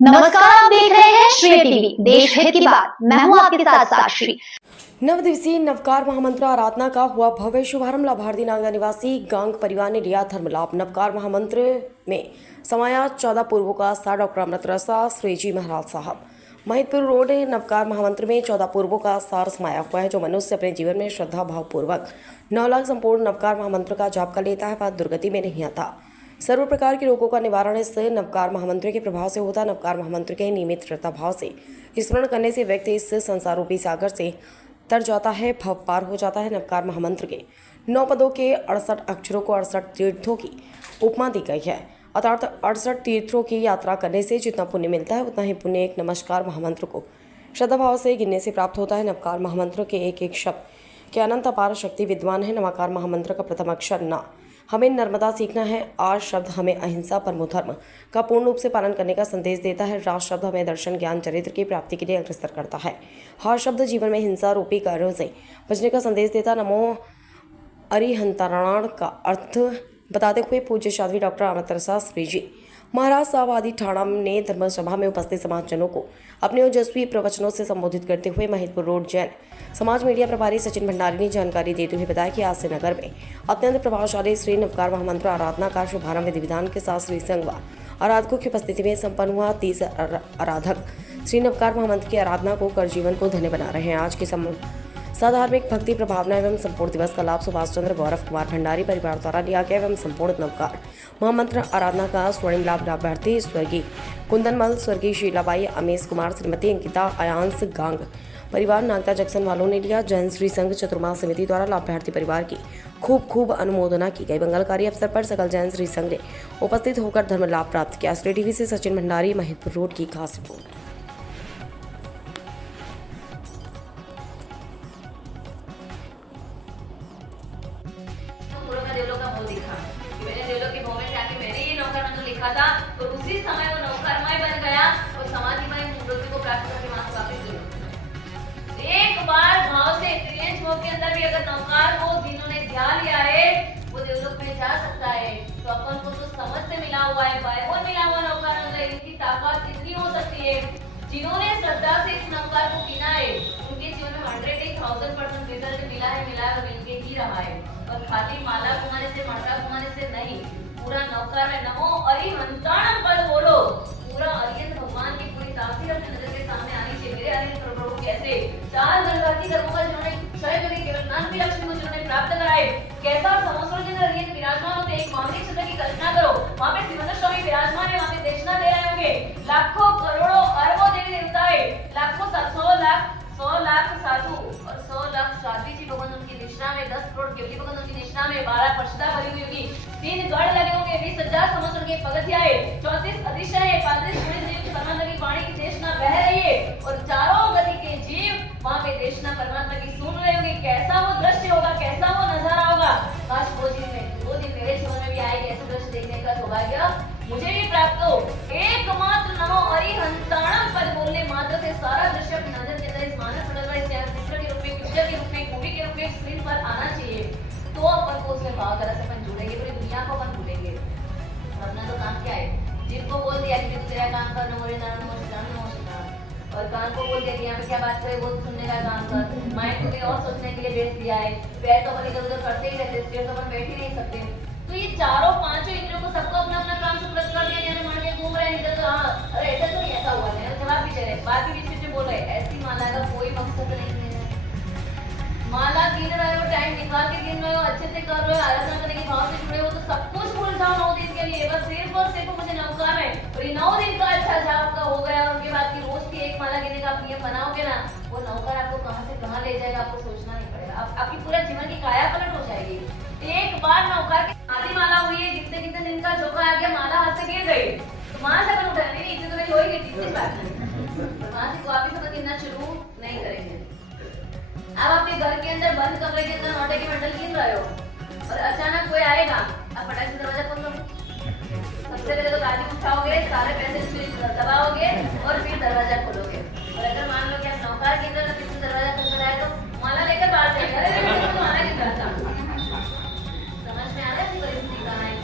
नमस्कार, आप देख रहे हैं श्रेय टीवी, देश हित की बात। मैं हूं आपके साथ साक्षी। नव दिवसीय नवकार महामंत्र आराधना का हुआ भव्य शुभारंभ। लाभार्थी नागदा निवासी गांग परिवार ने लिया धर्म लाभ। नवकार महामंत्र में समाया 14 पूर्वों का सार। डॉक्टर अमृत रसा श्रीजी महाराज साहब। महिदपुर रोड नवकार महामंत्र में 14 पूर्वों का सार समाया हुआ है, जो मनुष्य अपने जीवन में श्रद्धा भाव पूर्वक 9 लाख संपूर्ण नवकार महामंत्र का जाप कर लेता है, वह दुर्गति में नहीं आता। सर्व प्रकार के रोगों का निवारण इस नवकार महामंत्र के प्रभाव से होता। नवकार महामंत्र के नियमित श्रद्धा भाव से स्मरण करने से व्यक्ति इस संसार रूपी सागर से तर जाता है, भव पार हो जाता है। नवकार महामंत्र के 9 पदों के 68 अक्षरों को 68 तीर्थों की उपमा दी गई है। अर्थात 68 तीर्थों की यात्रा करने से जितना पुण्य मिलता है, उतना ही पुण्य एक नमस्कार महामंत्र को श्रद्धा भाव से गिनने से प्राप्त होता है। नवकार महामंत्र के एक एक शब्द के अनंत अपार शक्ति विद्वान है। नवकार महामंत्र का प्रथम अक्षर न हमें नर्मदा सीखना है। आर शब्द हमें अहिंसा परमो धर्म का पूर्ण रूप से पालन करने का संदेश देता है। राज शब्द हमें दर्शन ज्ञान चरित्र की प्राप्ति के लिए अग्रसर करता है। हर शब्द जीवन में हिंसा रूपी कार्यों से बचने का संदेश देता। नमो अरिहंतराण का अर्थ बताते हुए पूज्य साध्वी डॉक्टर अमृत रसा श्रीजी महाराज साहब आदि ठाणा ने धर्म सभा में उपस्थित समाजजनों को अपने ओजस्वी प्रवचनों से संबोधित करते हुए महिदपुर रोड जैन समाज मीडिया प्रभारी सचिन भंडारी ने जानकारी देते हुए बताया कि आज से नगर में अत्यंत प्रभावशाली श्री नवकार महामंत्र आराधना का शुभारंभ विधि विधान के साथ श्री संघ व आराधकों की उपस्थिति में संपन्न हुआ। 30 आराधक श्री नवकार महामंत्र की आराधना को कर जीवन को धन्य बना रहे हैं। आज के साधार्मिक भक्ति प्रभावना एवं संपूर्ण दिवस का लाभ सुभाष चंद्र गौरव कुमार भंडारी परिवार द्वारा लिया गया एवं संपूर्ण नवकार महामंत्र आराधना का स्वर्णिम लाभ लाभार्थी स्वर्गीय कुंदनमल, स्वर्गीय शीलाबाई, अमेश कुमार, श्रीमती अंकिता, अयांश गांग परिवार नागदा जंक्शन वालों ने लिया। जैन श्री संघ चतुर्मास समिति द्वारा लाभार्थी परिवार की खूब अनुमोदना की गई। मंगलकारी अवसर पर सकल जैन श्री संघ ने उपस्थित होकर धर्म लाभ प्राप्त किया। श्रेय टीवी से सचिन भंडारी, महिदपुर रोड की खास रिपोर्ट। देवलों का मोह दिखा कि मैंने देवलों के मोह में जाके मैंने ये नौकर मंत्र लिखा था और उसी समय वो नौकरमय बन गया और समाधिमय मूर्ति को प्राप्त करके वहां वापस गया। एक बार भाव से त्रियंश मोह के अंदर भी अगर नौकार को जिन्होंने ध्यान लिया है वो देवलोक में जा सकता है। तो अपन को तो समझ से मिला हुआ है, बाइबल मिला हुआ नौकार मंत्र, इनकी ताकत इतनी हो सकती है। जिन्होंने श्रद्धा से इस नौकार को गिना है उनके जीवन में 100,000% रिजल्ट मिला है और मिलके ही रहा है। और खाली माला घुमाने से, माता घुमाने से नहीं, पूरा नौकार में नमो अरिहंताणम पद बोलो। पूरा अरिहंत भगवान की पूरी तासीर अपनी नजर के सामने आनी चाहिए। मेरे अरिहंत प्रभु कैसे 4 गणपति कर्मों का जिन्होंने क्षय करे, केवल नाम की लक्ष्मी को जिन्होंने प्राप्त कराए, कैसा समस्तों के अंदर अरिहंत विराजमान होते। एक मामलिक क्षेत्र की कल्पना करो, वहां पे सिमंदर स्वामी विराजमान है, वहां पे देशना दे रहे होंगे, लाखों करोड़ों अरबों देवी देवता है, लाखों 100 लाख साधु और 100 लाख साध्वी जी भगवान उनकी निष्ठा में, 10 करोड़ केवली भगवान उनकी निष्ठा में, 12 परिषदा भरी हुई होगी, 3 गढ़ लगे होंगे, 20,000 समुद्र के पगथिया है, 34 अतिशय है, 35 गुणे देव की परमात्मा की वाणी की देशना बह रही है और चारों गति के जीव वहां पे देशना परमात्मा की सुन रहे होंगे। कैसा वो दृश्य होगा, कैसा वो नजारा होगा। काश वो दिन मेरे जीवन में भी आएगी, ऐसे दृश्य देखने का सौभाग्य मुझे भी प्राप्त हो। एकमात्र नमो अरिहंताणम पद बोलने मात्र से सारा दृश्य अपनी नजर के अंदर इस मानस पटल पर, इस चित्र के रूप में, पिक्चर के रूप में, मूवी के रूप में स्क्रीन पर आना चाहिए। तो अपन को उसमें भाव तरह से अपन जुड़ेंगे, पूरी दुनिया को अपन भूलेंगे। अपना तो काम क्या है, जिनको बोल दिया कि तू तेरा काम कर, नमो नारायण नमो श्रीराम, और कान को बोल दिया कि यहाँ पे क्या बात करे वो सुनने का काम कर, माइंड को भी और सोचने के लिए भेज दिया है, पैर तो अपन इधर उधर करते ही रहते, स्टेट तो अपन बैठ ही नहीं सकते। तो ये चारों पांचों इंद्रियों को सबको अपना अपना काम सुप्रत कर दिया, यानी मान के घूम रहे हैं इधर। तो हाँ, अरे ऐसा तो नहीं, ऐसा हुआ है, जवाब भी दे रहे, बात भी बीच में बोल रहे। ऐसी माला का कोई मकसद नहीं है। माला गिन रहे हो, टाइम निकाल के गिन रहे हो, अच्छे से कर रहे हो, आराधना करने के भाव से जुड़े हो, तो सब कुछ भूल जाओ 9 दिन के लिए। बस सिर्फ और सिर्फ मुझे नवकार है और ये 9 दिन का अच्छा जाप का हो गया, उनके बाद की रोज की एक माला गिनने का आप नियम बनाओगे ना, वो नवकार आपको कहां से कहां ले जाएगा, आपको सोचना नहीं पड़ेगा। आपकी पूरा जीवन की काया पलट हो जाएगी। एक बार नवकार की आधी माला हुई है, कितने दिन का झोंका आ गया, माला हाथ से गिर गई, तो वहां से अपन उठा नहीं, इतने तो मेरी हो ही गई थी बात, वहां से वापिस अपन गिनना शुरू नहीं करेंगे। अब अपने घर के अंदर बंद कमरे के अंदर नोटे के बंडल गिन रहे हो और अचानक कोई आएगा, आप फटाक से दरवाजा खोल दोगे। सबसे पहले तो गाड़ी उठाओगे, सारे पैसे दबाओगे और फिर दरवाजा खोलोगे। और अगर मान लो कि आप नौकार के अंदर किसी दरवाजा खटखटाए तो माला लेकर बाहर जाएंगे, अरे तो माला की तरह था। समझ में आ रहा है परिस्थिति कहाँ है।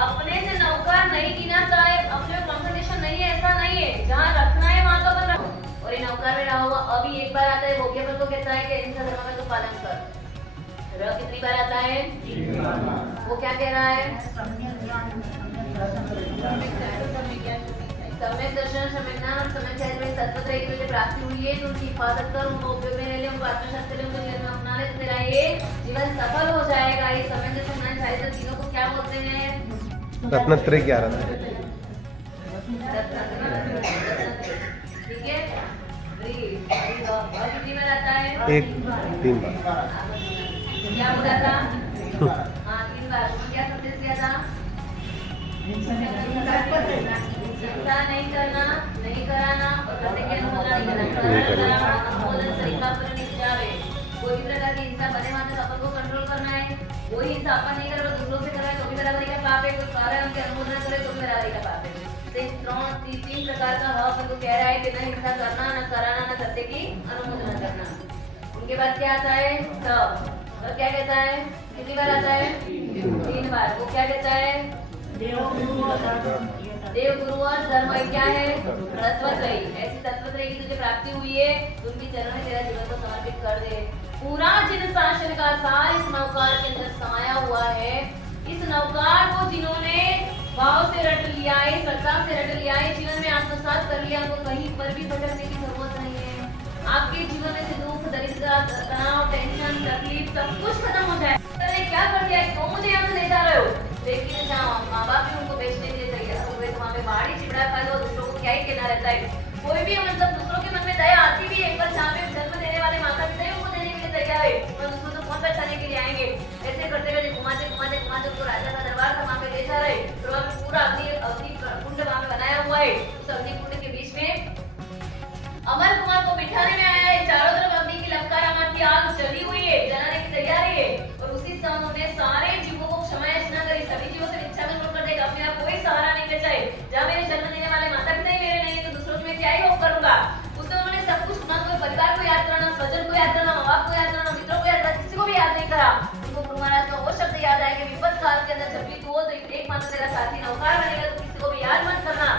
अपने से नौकार नहीं गिना चाहे, अपने कंपटीशन नहीं है, ऐसा जहाँ रखना है वहाँ तो अपन रखो। और ये नौकर में रहा हुआ अभी एक बार आता है भोग्य पर को कहता है कि हिंसा धर्म का तो पालन कर। र कितनी बार आता है? वो क्या कह रहा है? सम्यक दर्शन, सम्यक ज्ञान और सम्यक चैत्र में तत्वत्रय की तुझे प्राप्ति हुई है, तो उनकी हिफाजत कर, उनको उपयोग में ले ले, उनको आत्मसात कर ले, उनको जीवन में अपना ले, तो तेरा ये जीवन सफल हो जाएगा। ये सम्यक दर्शन, ज्ञान, चैत्र तीनों को क्या बोलते हैं? रत्नत्रय की आराधना। ठीक है। और कितनी बार आता है? 3 बार। क्या बोला था? हाँ 3 बार। क्या संदेश दिया था? हिंसा नहीं करना, नहीं कराना और करने के अनुमोदन नहीं करना। अनुमोदन शरीर पर नहीं जावे। कोई भी प्रकार की हिंसा बने मात्र अपन को कंट्रोल करना है। कोई हिंसा अपन नहीं करे, दूसरों से करे तो भी बराबरी का पाप है। कोई कार्य उनके अनुमोदन करे तो भी बराबरी का पाप है। तो 3 प्रकार का हक उनको कह रहा है कि न हिंसा करना, न कराना, न करते की अनुमोदन करना। उनके बाद क्या आता है? और क्या कहता है? कितनी बार आता है? 3 बार। वो क्या कहता है? देव गुरु और धर्म क्या है? तत्वत्रयी। ऐसी तत्वत्रयी की तुझे प्राप्ति हुई है, उनकी चरण में तेरा जीवन को समर्पित कर दे। पूरा जिन शासन का सार इस नौकार के अंदर समाया हुआ है। इस नौकार को जिन्होंने भाव से रट लिया है, श्रद्धा से रट लिया है, जीवन में आत्मसात कर लिया, उनको कहीं पर भी भटकने की जरूरत नहीं है। आपके जीवन में से दुख, दरिद्रता, तनाव, टेंशन, तकलीफ सब कुछ खत्म हो जाए। अरे क्या कर दिया? क्यों मुझे यहाँ से ले जा रहे हो? लेकिन जहाँ माँ बाप भी उनको बेचने के लिए तैयार हुए तो वहाँ पे बाड़ी चिपड़ा खा लो, दूसरों को क्या ही कहना रहता है। कोई भी मतलब दूसरों के मन में दया आती भी है, पर जहाँ पे जन्म देने वाले माता पिता है उनको देने के लिए तैयार है, और दूसरों को कौन बचाने के लिए आएंगे। ऐसे करते करते घुमाते घुमाते घुमाते उनको राजा का दरबार था वहाँ पे ले जा रहे। तो वहाँ पे पूरा अग्नि कुंड वहाँ पे बनाया हुआ है। उस अग्नि कुंड के बीच में अमर कुमार को बिठाने में आया है। चारों तरफ अग्नि की लपकारामात की आग जली हुई है, जलाने की तैयारी है। और उसी समय उन्होंने सारे जीवों को क्षमा याचना करी, सभी जीवों से इच्छा में कर देगा, अपने आप कोई सहारा नहीं बचाए। जहाँ मेरे जन्म देने वाले माता पिता ही मेरे नहीं है, तो दूसरों में क्या ही होप करूंगा। उसने उन्होंने सब कुछ ना कोई परिवार को याद करना, स्वजन को याद करना, माँ बाप को याद करना, मित्रों को याद करना, किसी को भी याद नहीं करा। उनको गुरु महाराज का वो शब्द याद आया कि विपद काल के अंदर जब भी तू हो तो एकमात्र तेरा साथी नौकार बनेगा, तो किसी को भी याद मत करना।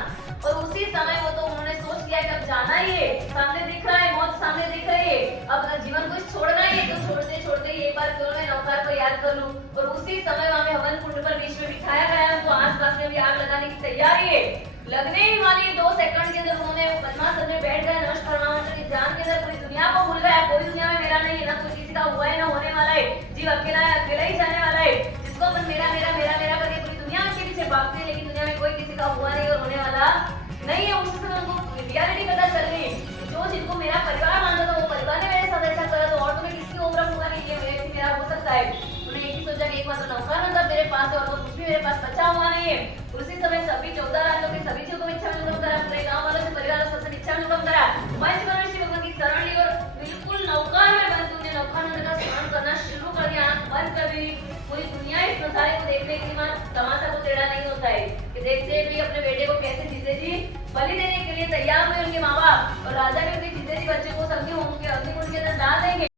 और उसी समय वो तो उन्होंने सोच लिया कि अब जाना ही है, सामने दिख रहा है, मौत सामने दिख रही है, अब जीवन को छोड़ना ही है। तो छोड़ते छोड़ते ही एक बार क्यों मैं नौकार को याद कर लूं। और उसी समय वहां पे हवन कुंड पर बीच में बिठाया गया है, उनको आसपास में भी आग लगाने की तैयारी है। लगने ही वाली 2 सेकंड के अंदर उन्होंने पद्मासन में बैठ गए। नष्ट परमावंतर की ध्यान के अंदर पूरी दुनिया को भूल गया। कोई दुनिया में मेरा नहीं है, ना कोई किसी का हुआ है, ना होने वाला है। जीव अकेला है, अकेला ही जाने वाला है। जिसको अपन मेरा मेरा मेरा मेरा करके पूरी दुनिया के पीछे भागते हैं, लेकिन दुनिया में कोई किसी का हुआ नहीं और होने वाला नहीं है। उस समय उनको रियलिटी पता चल गई। जो जिनको मेरा परिवार मानता था वो परिवार ने मेरे साथ ऐसा करा, तो और तो मैं किसी को उम्र होगा नहीं, ये मेरा हो सकता है। उन्हें एक ही सोचा कि एकमात्र नौकर था मेरे पास है, और वो कुछ भी मेरे पास बचा हुआ नहीं है। उसी समय सभी 14 राजों के सभी जीवों को इच्छा में हुक्म करा, पूरे गांव वालों से परिवार सबसे इच्छा में हुक्म करा। मैं श्री भगवान की शरण ली और बिल्कुल नौकर में बन तुमने नौकानंद का स्मरण करना शुरू कर दिया, आंख बंद कर दी। पूरी दुनिया इस नजारे को देखने के बाद तमाशा को टेढ़ा नहीं होता है कि देखते भी अपने बेटे को कैसे जीते जी बलि देने के लिए तैयार हुए उनके माँ बाप। और राजा भी अपने जीते जी बच्चे को सबके होंगे अग्निकुंड के अंदर डाल देंगे।